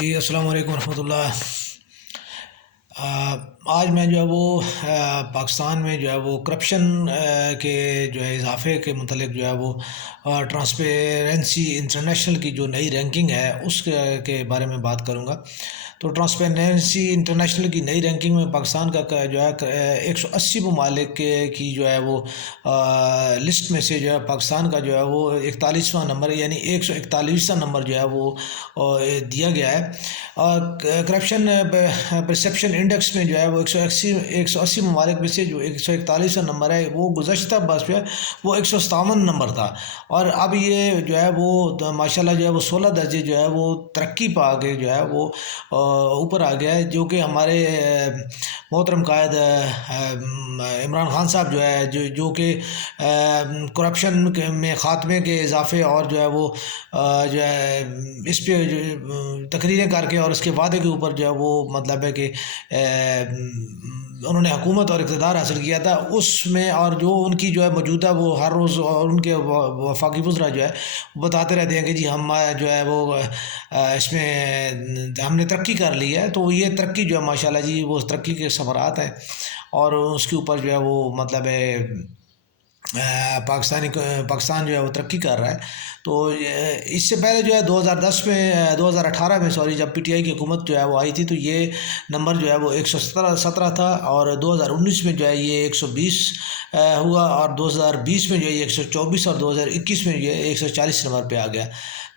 جی السلام علیکم ورحمۃ اللہ۔ آج میں جو ہے وہ پاکستان میں جو ہے وہ کرپشن کے جو ہے اضافے کے متعلق جو ہے وہ ٹرانسپیرنسی انٹرنیشنل کی جو نئی رینکنگ ہے اس کے بارے میں بات کروں گا۔ تو ٹرانسپیرنسی انٹرنیشنل کی نئی رینکنگ میں پاکستان کا جو ہے 180 ممالک کی جو ہے وہ لسٹ میں سے جو ہے پاکستان کا جو ہے وہ 41واں نمبر یعنی 141واں نمبر جو ہے وہ دیا گیا ہے۔ اور کرپشن پرسیپشن انڈیکس میں جو ہے وہ 180 ممالک میں سے جو 141واں نمبر ہے وہ گزشتہ برس جو ہے وہ 157 نمبر تھا، اور اب یہ جو ہے وہ ماشاءاللہ جو ہے وہ 16 درجے جو ہے وہ ترقی پا کے جو ہے وہ اوپر آ گیا ہے، جو کہ ہمارے محترم قائد عمران خان صاحب جو ہے جو کہ کرپشن میں خاتمے کے اضافے اور جو ہے وہ جو ہے اس پہ تقریریں کر کے اور اس کے وعدے کے اوپر جو ہے وہ مطلب ہے کہ انہوں نے حکومت اور اقتدار حاصل کیا تھا اس میں، اور جو ان کی جو ہے موجودہ وہ ہر روز اور ان کے وفاقی وزراء جو ہے بتاتے رہتے ہیں کہ جی ہم جو ہے وہ اس میں ہم نے ترقی کر لی ہے، تو یہ ترقی جو ہے ماشاءاللہ جی وہ ترقی کے ثمرات ہیں، اور اس کے اوپر جو ہے وہ مطلب ہے پاکستان جو ہے وہ ترقی کر رہا ہے۔ تو اس سے پہلے جو ہے 2018 میں جب پی ٹی آئی کی حکومت جو ہے وہ آئی تھی تو یہ نمبر جو ہے وہ 117 تھا، اور 2019 میں جو ہے یہ 120 ہوا، اور 2020 میں جو ہے یہ 124، اور 2021 میں جو ہے 140 نمبر پہ آ گیا۔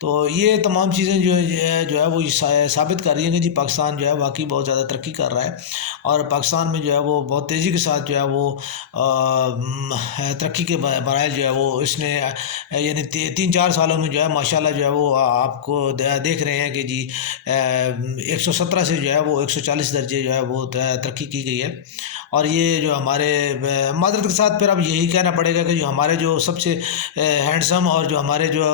تو یہ تمام چیزیں جو ہے وہ ثابت کر رہی ہیں کہ جی پاکستان جو ہے واقعی بہت زیادہ ترقی کر رہا ہے، اور پاکستان میں جو ہے وہ بہت تیزی کے ساتھ جو ہے وہ ترقی کے مراحل جو ہے وہ اس نے یعنی 3-4 سالوں میں جو ہے ماشاءاللہ جو ہے وہ آپ کو دیکھ رہے ہیں کہ جی 117 سے جو ہے وہ 140 درجے جو ہے وہ ترقی کی گئی ہے۔ اور یہ جو ہمارے معذرت کے ساتھ پھر اب یہی کہنا پڑے گا کہ جو ہمارے جو سب سے ہینڈسم اور جو ہمارے جو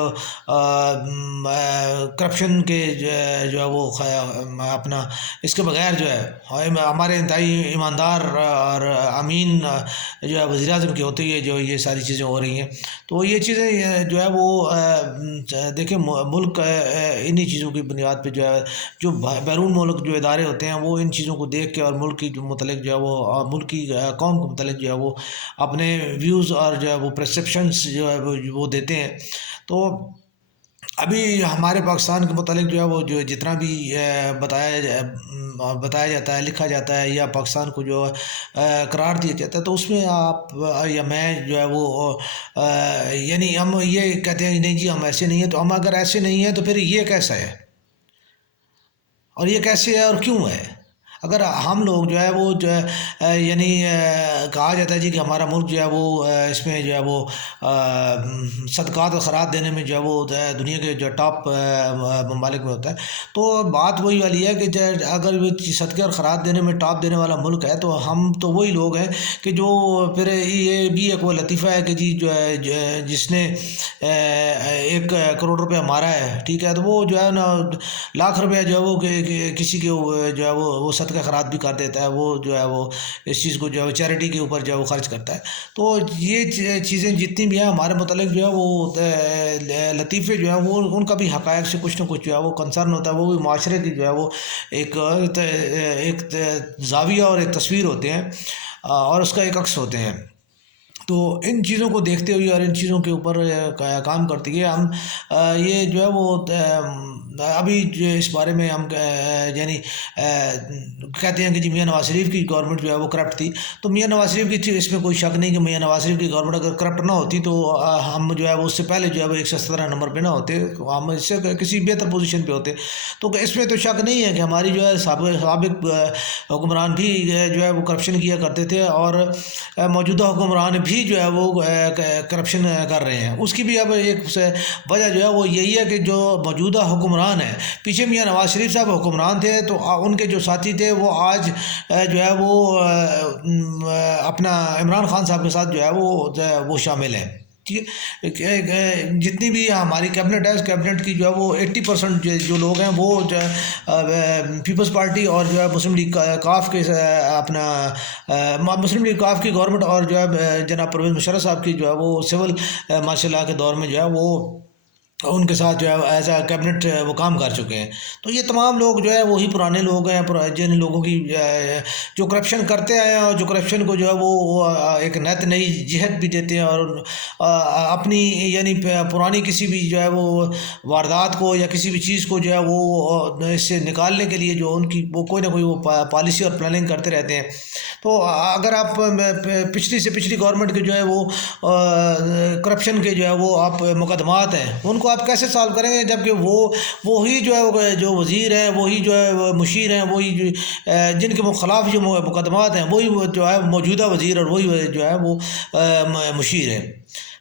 کرپشن کے جو ہے وہ اپنا اس کے بغیر جو ہے ہمارے انتہائی ایماندار اور امین جو ہے وزیر اعظم کی ہوتی ہے جو یہ ساری چیزیں ہو رہی ہیں۔ تو یہ چیزیں جو ہے وہ دیکھیں ملک انہی چیزوں کی بنیاد پہ جو ہے جو بیرون ملک جو ادارے ہوتے ہیں وہ ان چیزوں کو دیکھ کے اور ملک کی جو متعلق جو ہے وہ ملک کی قوم کے متعلق جو ہے وہ اپنے ویوز اور جو ہے وہ پرسیپشنز جو ہے وہ دیتے ہیں۔ تو ابھی ہمارے پاکستان کے متعلق جو ہے وہ جو جتنا بھی بتایا جاتا ہے، لکھا جاتا ہے، یا پاکستان کو جو قرار دیا جاتا ہے، تو اس میں آپ یا میں جو ہے وہ یعنی ہم یہ کہتے ہیں کہ نہیں جی ہم ایسے نہیں ہیں، تو ہم اگر ایسے نہیں ہیں تو پھر یہ کیسا ہے، اور یہ کیسے ہے اور کیوں ہے؟ اگر ہم لوگ جو ہے وہ جو ہے یعنی کہا جاتا ہے جی کہ ہمارا ملک جو ہے وہ اس میں جو ہے وہ صدقات و خیرات دینے میں جو ہے وہ دنیا کے جو ٹاپ ممالک میں ہوتا ہے، تو بات وہی والی ہے کہ اگر صدقے اور خیرات دینے میں ٹاپ دینے والا ملک ہے تو ہم تو وہی لوگ ہیں کہ جو پھر یہ بھی ایک وہ لطیفہ ہے کہ جی جو ہے جس نے 1 کروڑ روپے مارا ہے، ٹھیک ہے، تو وہ جو ہے نا لاکھ روپیہ جو ہے وہ کسی کے جو ہے وہ صدقہ خیرات بھی کر دیتا ہے، وہ جو ہے وہ اس چیز کو جو ہے چیریٹی کے اوپر جو ہے وہ خرچ کرتا ہے۔ تو یہ چیزیں جتنی بھی ہیں ہمارے متعلق جو ہے وہ لطیفے جو ہیں وہ ان کا بھی حقائق سے کچھ نہ کچھ جو ہے وہ کنسرن ہوتا ہے، وہ بھی معاشرے کی جو ہے وہ ایک زاویہ اور ایک تصویر ہوتے ہیں، اور اس کا ایک عکس ہوتے ہیں۔ تو ان چیزوں کو دیکھتے ہوئے اور ان چیزوں کے اوپر کام کرتی ہے ہم یہ جو ہے وہ ابھی جو اس بارے میں ہم یعنی کہتے ہیں کہ جی میاں نواز شریف کی گورنمنٹ جو ہے وہ کرپٹ تھی، تو میاں نواز شریف کی تھی، اس میں کوئی شک نہیں کہ میاں نواز شریف کی گورنمنٹ اگر کرپٹ نہ ہوتی تو ہم جو ہے وہ اس سے پہلے جو ہے وہ 117 نمبر پہ نہ ہوتے، ہم اس سے کسی بہتر پوزیشن پہ ہوتے۔ تو اس میں تو شک نہیں ہے کہ ہماری جو ہے سابق حکمران بھی جو ہے وہ کرپشن کیا کرتے تھے، اور موجودہ حکمران بھی جو ہے وہ کرپشن کر رہے ہیں۔ اس کی بھی اب ایک وجہ جو ہے وہ یہی ہے کہ جو موجودہ حکمران ہے، پیچھے میاں نواز شریف صاحب حکمران تھے تو ان کے جو ساتھی تھے وہ آج جو ہے وہ اپنا عمران خان صاحب کے ساتھ جو ہے وہ شامل ہیں، ٹھیک ہے۔ جتنی بھی ہماری کیبنٹ ہے، اس کیبنٹ کی جو ہے وہ 80% جو لوگ ہیں وہ جو ہے پیپلز پارٹی اور جو ہے مسلم لیگ کاف کے اپنا مسلم لیگ کاف کی گورنمنٹ اور جو ہے جناب پرویز مشرف صاحب کی جو ہے وہ سول مارشل لاء کے دور میں جو ہے وہ ان کے ساتھ جو ہے ایز اے کیبنٹ وہ کام کر چکے ہیں. تو یہ تمام لوگ جو ہے وہی پرانے لوگ ہیں جن لوگوں کی جو کرپشن کرتے آئے ہیں اور جو کرپشن کو جو ہے وہ ایک نئی جہت بھی دیتے ہیں اور اپنی یعنی پرانی کسی بھی جو ہے وہ واردات کو یا کسی بھی چیز کو جو ہے وہ اس سے نکالنے کے لیے جو ان کی وہ کوئی نہ کوئی وہ پالیسی اور پلاننگ کرتے رہتے ہیں. تو اگر آپ پچھلی سے پچھلی گورنمنٹ کے جو ہے وہ کرپشن کے جو ہے وہ آپ مقدمات ہیں ان کو آپ کیسے سالو کریں گے جبکہ وہی جو ہے جو وزیر ہیں وہی جو ہے مشیر ہیں وہی جن کے خلاف جو مقدمات ہیں وہی جو ہے موجودہ وزیر اور وہی جو ہے وہ مشیر ہے.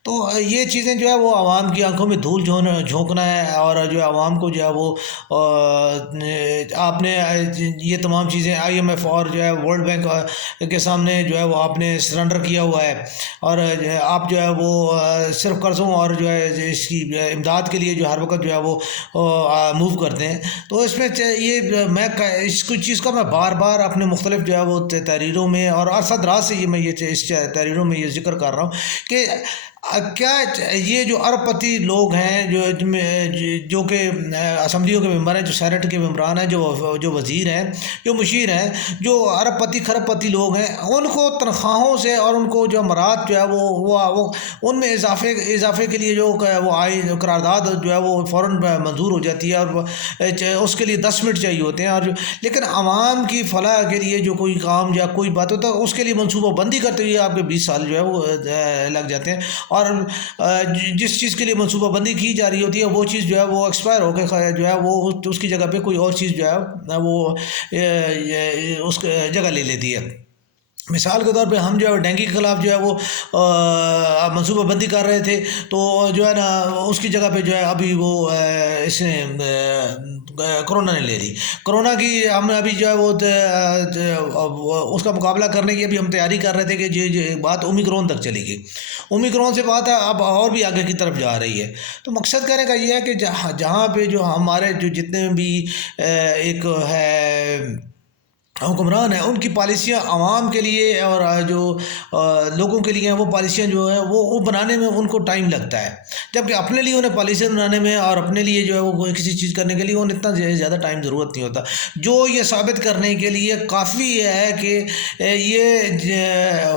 تو یہ چیزیں جو ہے وہ عوام کی آنکھوں میں دھول جھونکنا ہے اور جو ہے عوام کو جو ہے وہ آپ نے یہ تمام چیزیں IMF اور جو ہے ورلڈ بینک کے سامنے جو ہے وہ آپ نے سرنڈر کیا ہوا ہے اور آپ جو ہے وہ صرف قرضوں اور جو ہے اس کی امداد کے لیے جو ہر وقت جو ہے وہ موو کرتے ہیں. تو اس میں یہ میں اس چیز کا میں بار بار اپنے مختلف جو ہے وہ تحریروں میں اور ارصد راز سے یہ اس تحریروں میں یہ ذکر کر رہا ہوں کہ کیا یہ جو ارب پتی لوگ ہیں جو کہ اسمبلیوں کے ممبر ہیں جو سینٹ کے ممبران ہیں جو وزیر ہیں جو مشیر ہیں جو ارب پتی خرب پتی لوگ ہیں ان کو تنخواہوں سے اور ان کو جو امارات جو ہے وہ ان میں اضافے کے لیے جو وہ قرارداد جو ہے وہ فوراً منظور ہو جاتی ہے اور اس کے لیے 10 منٹ چاہیے ہوتے ہیں اور لیکن عوام کی فلاح کے لیے جو کوئی کام یا کوئی بات ہوتا ہے اس کے لیے منصوبہ بندی کرتے ہوئے آپ کے 20 سال جو ہے وہ لگ جاتے ہیں اور جس چیز کے لیے منصوبہ بندی کی جا رہی ہوتی ہے وہ چیز جو ہے وہ ایکسپائر ہو کے جو ہے وہ اس کی جگہ پہ کوئی اور چیز جو ہے وہ اس جگہ لے لیتی ہے. مثال کے طور پہ ہم جو ہے ڈینگی کے خلاف جو ہے وہ منصوبہ بندی کر رہے تھے تو جو ہے نا اس کی جگہ پہ جو ہے ابھی وہ اس نے کرونا نے لے لی. کرونا کی ہم ابھی جو ہے وہ اس کا مقابلہ کرنے کی ابھی ہم تیاری کر رہے تھے کہ یہ بات اومیکرون تک چلی گئی. اومیکرون سے بات ہے اب اور بھی آگے کی طرف جا رہی ہے. تو مقصد کہنے کا یہ ہے کہ جہاں پہ جو ہمارے جو جتنے بھی ایک ہے حکمران ہیں ان کی پالیسیاں عوام کے لیے اور جو لوگوں کے لیے ہیں وہ پالیسیاں جو ہیں وہ بنانے میں ان کو ٹائم لگتا ہے جبکہ اپنے لیے انہیں پالیسیاں بنانے میں اور اپنے لیے جو ہے وہ کسی چیز کرنے کے لیے انہیں اتنا زیادہ ٹائم ضرورت نہیں ہوتا. جو یہ ثابت کرنے کے لیے کافی ہے کہ یہ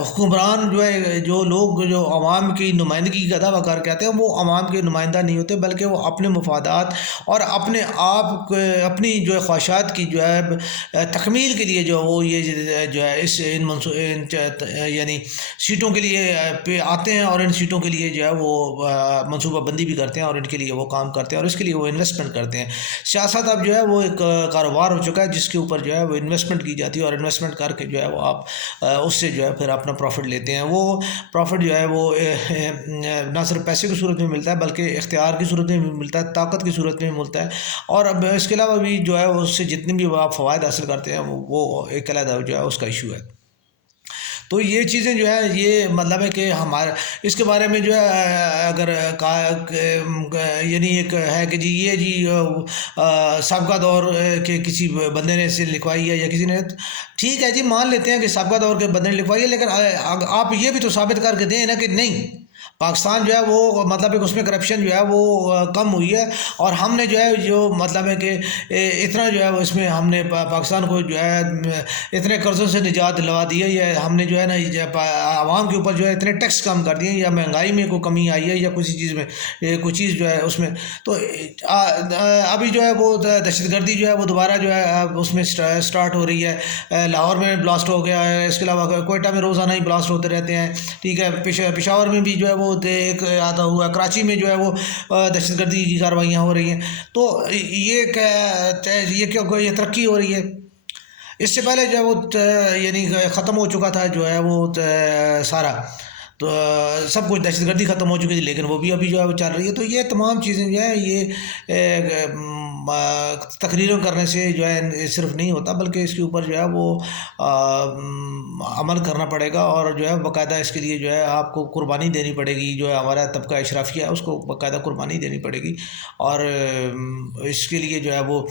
حکمران جو ہے جو لوگ جو عوام کی نمائندگی کا دعویٰ کر کے آتے ہیں وہ عوام کے نمائندہ نہیں ہوتے بلکہ وہ اپنے مفادات اور اپنے آپ اپنی جو ہے خواہشات کی جو ہے تکمیل کے لیے جو وہ یہ جو ہے اس یعنی سیٹوں کے لیے پہ آتے ہیں اور ان سیٹوں کے لیے جو ہے وہ منصوبہ بندی بھی کرتے ہیں اور ان کے لیے وہ کام کرتے ہیں اور اس کے لیے وہ انویسٹمنٹ کرتے ہیں. سیاست اب جو ہے وہ ایک کاروبار ہو چکا ہے جس کے اوپر جو ہے وہ انویسٹمنٹ کی جاتی ہے اور انویسٹمنٹ کر کے جو ہے وہ آپ اس سے جو ہے پھر اپنا پروفٹ لیتے ہیں. وہ پروفٹ جو ہے وہ نہ صرف پیسے کی صورت میں ملتا ہے بلکہ اختیار کی صورت میں بھی ملتا ہے طاقت کی صورت میں بھی ملتا ہے اور اب اس کے علاوہ بھی جو ہے اس سے جتنے بھی آپ فوائد حاصل کرتے ہیں وہ ایک علیحدہ جو ہے اس کا ایشو ہے. تو یہ چیزیں جو ہے یہ مطلب ہے کہ ہمارے اس کے بارے میں جو ہے اگر یعنی ایک ہے کہ جی یہ جی سابقہ دور کے کسی بندے نے اسے لکھوائی ہے یا کسی نے ٹھیک ہے جی مان لیتے ہیں کہ سابقہ دور کے بندے نے لکھوائی ہے لیکن آپ یہ بھی تو ثابت کر کے دیں نا کہ نہیں پاکستان جو ہے وہ مطلب کہ اس میں کرپشن جو ہے وہ کم ہوئی ہے اور ہم نے جو ہے جو مطلب ہے کہ اتنا جو ہے اس میں ہم نے پاکستان کو جو ہے اتنے قرضوں سے نجات دلوا دی ہے یا ہم نے جو ہے نا عوام کے اوپر جو ہے اتنے ٹیکس کم کر دیے یا مہنگائی میں کوئی کمی آئی ہے یا کسی چیز میں کوئی چیز جو ہے اس میں. تو ابھی جو ہے وہ دہشت گردی جو ہے وہ دوبارہ جو ہے اس میں سٹارٹ ہو رہی ہے. لاہور میں بلاسٹ ہو گیا ہے, اس کے علاوہ کوئٹہ میں روزانہ ہی بلاسٹ ہوتے رہتے ہیں. ٹھیک ہے, پشاور میں بھی جو ہے وہ ایک آتا ہوا, کراچی میں جو ہے وہ دہشت گردی کی کارروائیاں ہو رہی ہیں. تو یہ ترقی ہو رہی ہے. اس سے پہلے جو ہے وہ یعنی ختم ہو چکا تھا جو ہے وہ سارا, تو سب کچھ دہشت گردی ختم ہو چکی تھی لیکن وہ بھی ابھی جو ہے وہ چل رہی ہے. تو یہ تمام چیزیں جو ہیں یہ تقریریں کرنے سے جو ہے صرف نہیں ہوتا، بلکہ اس کے اوپر جو ہے وہ عمل کرنا پڑے گا، اور جو ہے باقاعدہ اس کے لیے جو ہے آپ کو قربانی دینی پڑے گی. جو ہے ہمارا طبقہ اشرافیہ ہے اس کو باقاعدہ قربانی دینی پڑے گی، اور اس کے لیے جو ہے وہ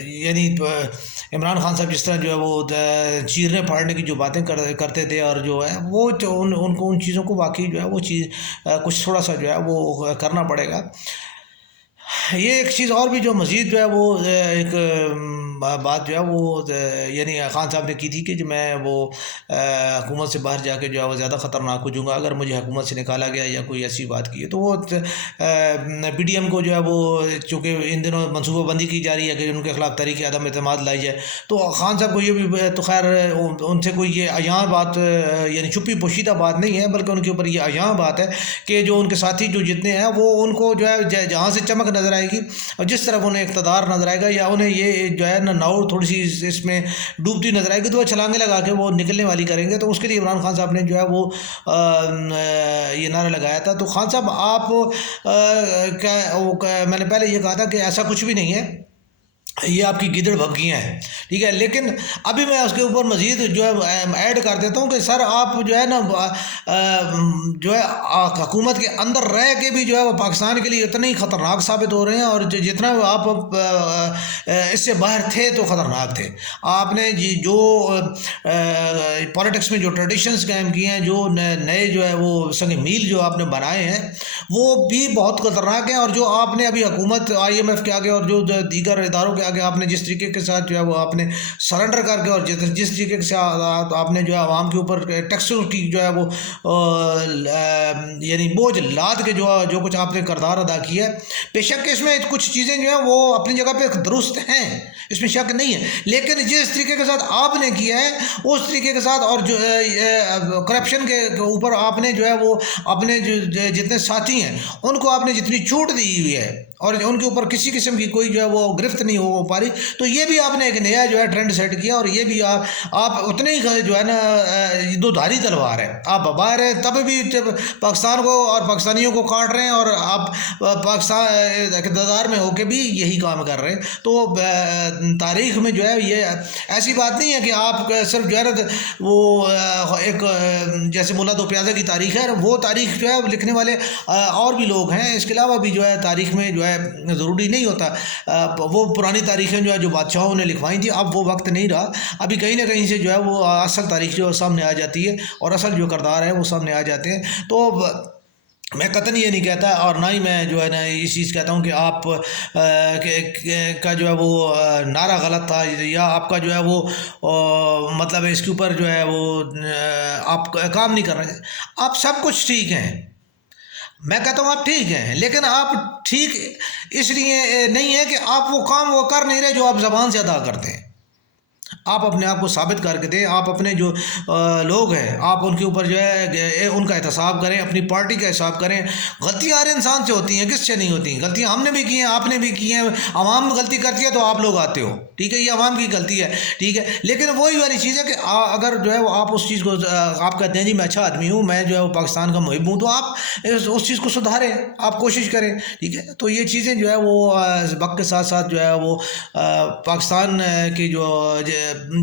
یعنی عمران خان صاحب جس طرح جو ہے وہ چیرنے پھاڑنے کی جو باتیں کرتے تھے، اور جو ہے وہ ان کو ان چیزوں کو واقعی جو ہے وہ چیز کچھ تھوڑا سا جو ہے وہ کرنا پڑے گا. یہ ایک چیز اور بھی جو مزید جو ہے وہ ایک بات جو ہے وہ یعنی خان صاحب نے کی تھی کہ جو میں وہ حکومت سے باہر جا کے جو ہے وہ زیادہ خطرناک ہو جاؤں گا اگر مجھے حکومت سے نکالا گیا یا کوئی ایسی بات کی ہے. تو وہ پی ڈی ایم کو جو ہے وہ چونکہ ان دنوں منصوبہ بندی کی جا رہی ہے کہ ان کے خلاف تحریک عدم اعتماد لائی جائے، تو خان صاحب کو یہ بھی تو خیر ان سے کوئی یہ عیاں بات یعنی چھپی پوشیدہ بات نہیں ہے، بلکہ ان کے اوپر یہ عیاں بات ہے کہ جو ان کے ساتھی جو جتنے ہیں وہ ان کو جو ہے جہاں سے چمک نظر آئے گی اور جس طرف انہیں اقتدار نظر آئے گا یا انہیں یہ جو ہے نا ناؤ تھوڑی سی اس میں ڈوبتی نظر آئے گی تو وہ چھلانگیں لگا کے وہ نکلنے والی کریں گے. تو اس کے لیے عمران خان صاحب نے جو ہے وہ یہ نعرہ لگایا تھا. تو خان صاحب آپ میں نے پہلے یہ کہا تھا کہ ایسا کچھ بھی نہیں ہے، یہ آپ کی گیدڑ بھبکیاں ہیں، ٹھیک ہے. لیکن ابھی میں اس کے اوپر مزید جو ہے ایڈ کر دیتا ہوں کہ سر آپ جو ہے نا جو ہے حکومت کے اندر رہ کے بھی جو ہے وہ پاکستان کے لیے اتنے ہی خطرناک ثابت ہو رہے ہیں، اور جتنا آپ اس سے باہر تھے تو خطرناک تھے. آپ نے جو پالیٹکس میں جو ٹریڈیشنز قائم کیے ہیں، جو نئے جو ہے وہ سنگ میل جو آپ نے بنائے ہیں وہ بھی بہت خطرناک ہیں. اور جو آپ نے ابھی حکومت IMF کے آگے اور جو دیگر اداروں کے آگے آپ نے جس طریقے کے ساتھ جو ہے وہ آپ نے سرنڈر کر کے اور جس طریقے سے آپ نے جو ہے عوام کے اوپر ٹیکسوں کی جو ہے وہ یعنی بوجھ لاد کے جو کچھ آپ نے کردار ادا کیا ہے، بے شک اس میں کچھ چیزیں جو ہیں وہ اپنی جگہ پہ درست ہیں، اس میں شک نہیں ہے. لیکن جس طریقے کے ساتھ آپ نے کیا ہے اس طریقے کے ساتھ اور جو کرپشن کے اوپر آپ نے جو ہے وہ اپنے جتنے ساتھی ہیں ان کو آپ نے جتنی چھوٹ دی ہوئی ہے اور ان کے اوپر کسی قسم کی کوئی جو ہے وہ گرفت نہیں ہو پا رہی، تو یہ بھی آپ نے ایک نیا جو ہے ٹرینڈ سیٹ کیا. اور یہ بھی آپ اتنے ہی جو ہے نا دو دھاری تلوار ہے، آپ باہر ہیں تب بھی پاکستان کو اور پاکستانیوں کو کاٹ رہے ہیں، اور آپ پاکستان اقتدار میں ہو کے بھی یہی کام کر رہے ہیں. تو تاریخ میں جو ہے یہ ایسی بات نہیں ہے کہ آپ صرف جو ہے نا وہ ایک جیسے ملا دو پیازے کی تاریخ ہے، وہ تاریخ جو ہے لکھنے والے اور بھی لوگ ہیں. اس کے علاوہ بھی جو ہے تاریخ میں جو ہے ضروری نہیں ہوتا وہ پرانی تاریخیں جو ہے جو بادشاہوں نے لکھوائی تھی، اب وہ وقت نہیں رہا. ابھی کہیں نہ کہیں سے جو ہے وہ اصل تاریخ جو سامنے آ جاتی ہے اور اصل جو کردار ہے وہ سامنے آ جاتے ہیں. تو میں قطعاً یہ نہیں کہتا اور نہ ہی میں جو ہے نا یہ چیز کہتا ہوں کہ آپ کا جو ہے وہ نعرہ غلط تھا یا آپ کا جو ہے وہ مطلب اس کے اوپر جو ہے وہ آپ کام نہیں کر رہے. آپ سب کچھ ٹھیک ہیں، میں کہتا ہوں آپ ٹھیک ہیں، لیکن آپ ٹھیک اس لیے نہیں ہے کہ آپ وہ کام وہ کر نہیں رہے جو آپ زبان سے ادا کرتے ہیں. آپ اپنے آپ کو ثابت کر کے دیں، آپ اپنے جو لوگ ہیں آپ ان کے اوپر جو ہے ان کا احتساب کریں، اپنی پارٹی کا حساب کریں. غلطیاں ہر انسان سے ہوتی ہیں، کس سے نہیں ہوتی؟ غلطیاں ہم نے بھی کی ہیں، آپ نے بھی کی ہیں، عوام غلطی کرتی ہے تو آپ لوگ آتے ہو، ٹھیک ہے، یہ عوام کی غلطی ہے، ٹھیک ہے. لیکن وہی والی چیز ہے کہ اگر جو ہے وہ آپ اس چیز کو آپ کہتے ہیں جی میں اچھا آدمی ہوں، میں جو ہے وہ پاکستان کا محب ہوں، تو آپ اس چیز کو سدھاریں، آپ کوشش کریں، ٹھیک ہے. تو یہ چیزیں جو ہے وہ وقت کے ساتھ ساتھ جو ہے وہ پاکستان کی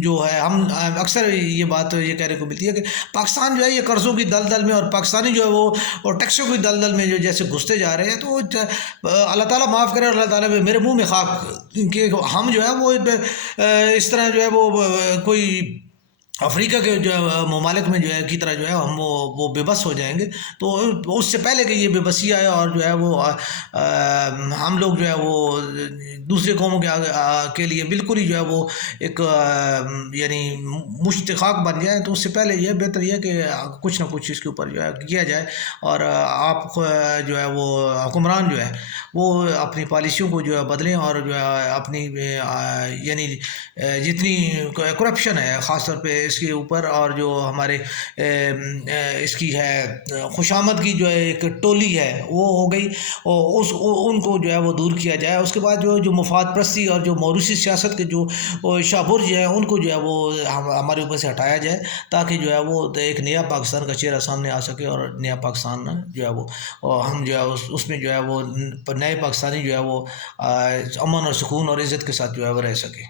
جو ہے ہم اکثر یہ بات یہ کہنے کو ملتی ہے کہ پاکستان جو ہے یہ قرضوں کی دلدل میں اور پاکستانی جو ہے وہ اور ٹیکسوں کی دلدل میں جو جیسے گھستے جا رہے ہیں. تو اللہ تعالیٰ معاف کرے اور اللہ تعالیٰ میرے منہ میں خاک کہ ہم جو ہے وہ اس طرح جو ہے وہ کوئی افریقہ کے جو ہے ممالک میں جو ہے کی طرح جو ہے ہم وہ بے بس ہو جائیں گے. تو اس سے پہلے کہ یہ بے بسی آئے اور جو ہے وہ ہم لوگ جو ہے وہ دوسرے قوموں کے لیے بالکل ہی جو ہے وہ ایک یعنی مشتقاق بن جائے، تو اس سے پہلے یہ بہتر یہ کہ کچھ نہ کچھ اس کے اوپر جو ہے کیا جائے اور آپ جو ہے وہ حکمران جو ہے وہ اپنی پالیسیوں کو جو ہے بدلیں اور جو ہے اپنی یعنی جتنی کرپشن ہے خاص طور پہ اس کے اوپر، اور جو ہمارے اس کی ہے خوشامد کی جو ہے ایک ٹولی ہے وہ ہو گئی، اور ان کو جو ہے وہ دور کیا جائے۔ اس کے بعد جو مفاد پرستی اور جو موروثی سیاست کے جو شاہ برج ہیں ان کو جو ہے وہ ہمارے اوپر سے ہٹایا جائے، تاکہ جو ہے وہ ایک نیا پاکستان کا چہرہ سامنے آ سکے، اور نیا پاکستان جو ہے وہ، اور ہم جو ہے اس میں جو ہے وہ نئے پاکستانی جو ہے وہ امن اور سکون اور عزت کے ساتھ جو ہے وہ رہ سکے۔